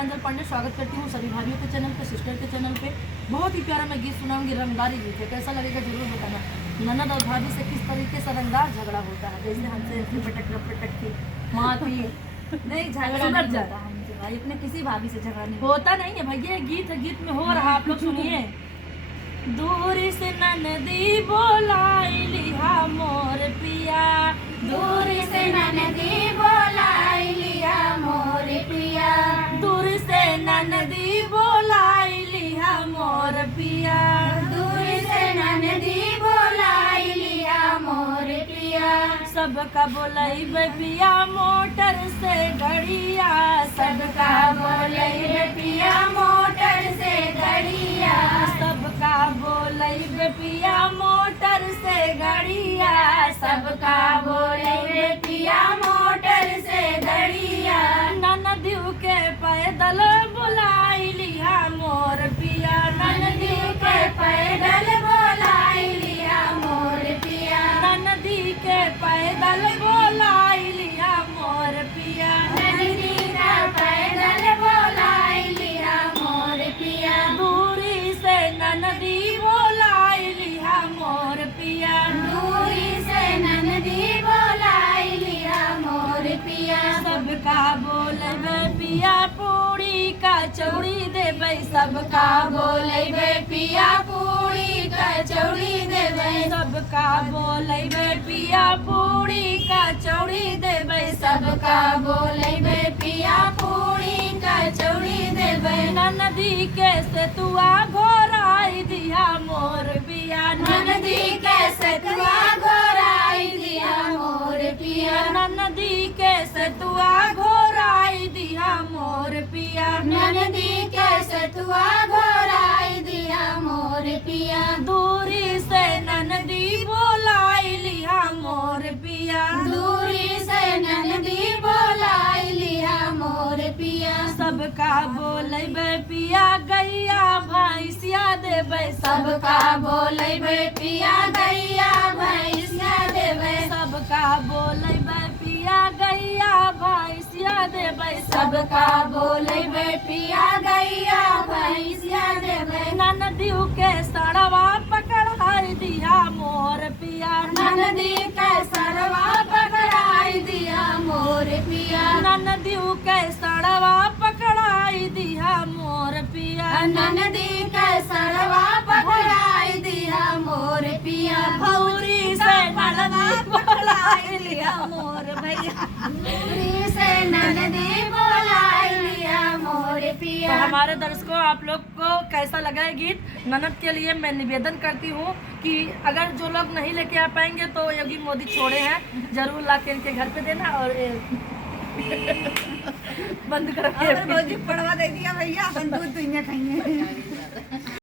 प्रांजल पांडे स्वागत करती हूँ सभी भाइयों के चैनल पे, सिस्टर के चैनल पे। बहुत ही प्यारा मैं गीत सुनाऊंगी, रंगदारी गीत है, कैसा लगेगा जरूर बताना। ननद और भाभी से किस तरीके से रंगदार झगड़ा होता है, जैसे हमसे पटक की माती नहीं झगड़ा नहीं होता हमसे भाई, अपने किसी भाभी से झगड़ा नहीं होता नहीं है भैया। गीत है, गीत में हो रहा, आप लोग सुनिए। दूरी से ननदी बोलाई लिहा मोर पिया, दूर से ननदी बोलाई लिया मोर पिया, दूर से ननदी बोलाई लिहा मोर पिया, दूर से ननदी बोलाई लिया मोर पिया, सबका बोलाई पिया मोटर से गड़िया, सबका बोलाई पिया मोटर से गड़िया, सबका बोलाई पिया मोटर से गड़िया, सबका बोलाई पिया मोटर से गड़िया, ननदियों के पैदल बुलाई लिया मोर पिया, ननदी के पैदल बोलाई लिया मोर पिया, ननदी के पैदल बोलाई लिया मोर पिया, ननदी का पैदल बोलाई लिया मोर पिया, दूरी से ननदी बोलाई लिया मोर पिया, दूरी से ननदी बोलाई लिया मोर पिया, सबका बोलबे पिया पूरी का चौड़ी देबै, सबका बोलेबे पिया पूरी कचौड़ी देबै, सबका बोलबे पिया पूरी का चौड़ी देबै, सबका बोलेबे पिया पूरी कचौड़ी देबै, ननदी के सेतुआ घोराई दिया मोर पिया, ननदी के सतुआ घोराई दिया मोर पिया, ननदी के सेतुआ घोराई दिया मोर पिया, ननदी के सतुआ घोराई दिया मोर पिया, दूरी से ननदी बोलाई लिया मोर पिया, दूरी से ननदी बोलाई लिया मोर पिया, सबका बोलबे पिया गैया भैंसिया देबै, सबका बोलेबे पिया गैया भैंसिया देबै, सबका बोलबे पिया गैया भैंसिया देबै, सबका बोलेबे पिया गैया भैंसिया देबै, ननदियों के सड़वा पकड़ाई दिया मोर पिया, ननदी के सरवा पकड़ाई दिया मोर पिया, ननदियों के सड़वा पकड़ाई दिया मोर पिया, ननदी के सरवा पकड़ाई दिया मोर पिया, भौरी से ननदी बोलाई लिया मोर भैया। दूरी से ननदी बोलाई लिया मोर तो पिया। हमारे दर्शकों, आप लोग को कैसा लगा है गीत? ननद के लिए मैं निवेदन करती हूँ कि अगर जो लोग नहीं लेके आ पाएंगे तो योगी मोदी छोड़े हैं, जरूर ला के इनके घर पे देना। और बंद करो, मोदी पड़वा दे दिया भैया, अपन दूध दुनिया खाएंगे।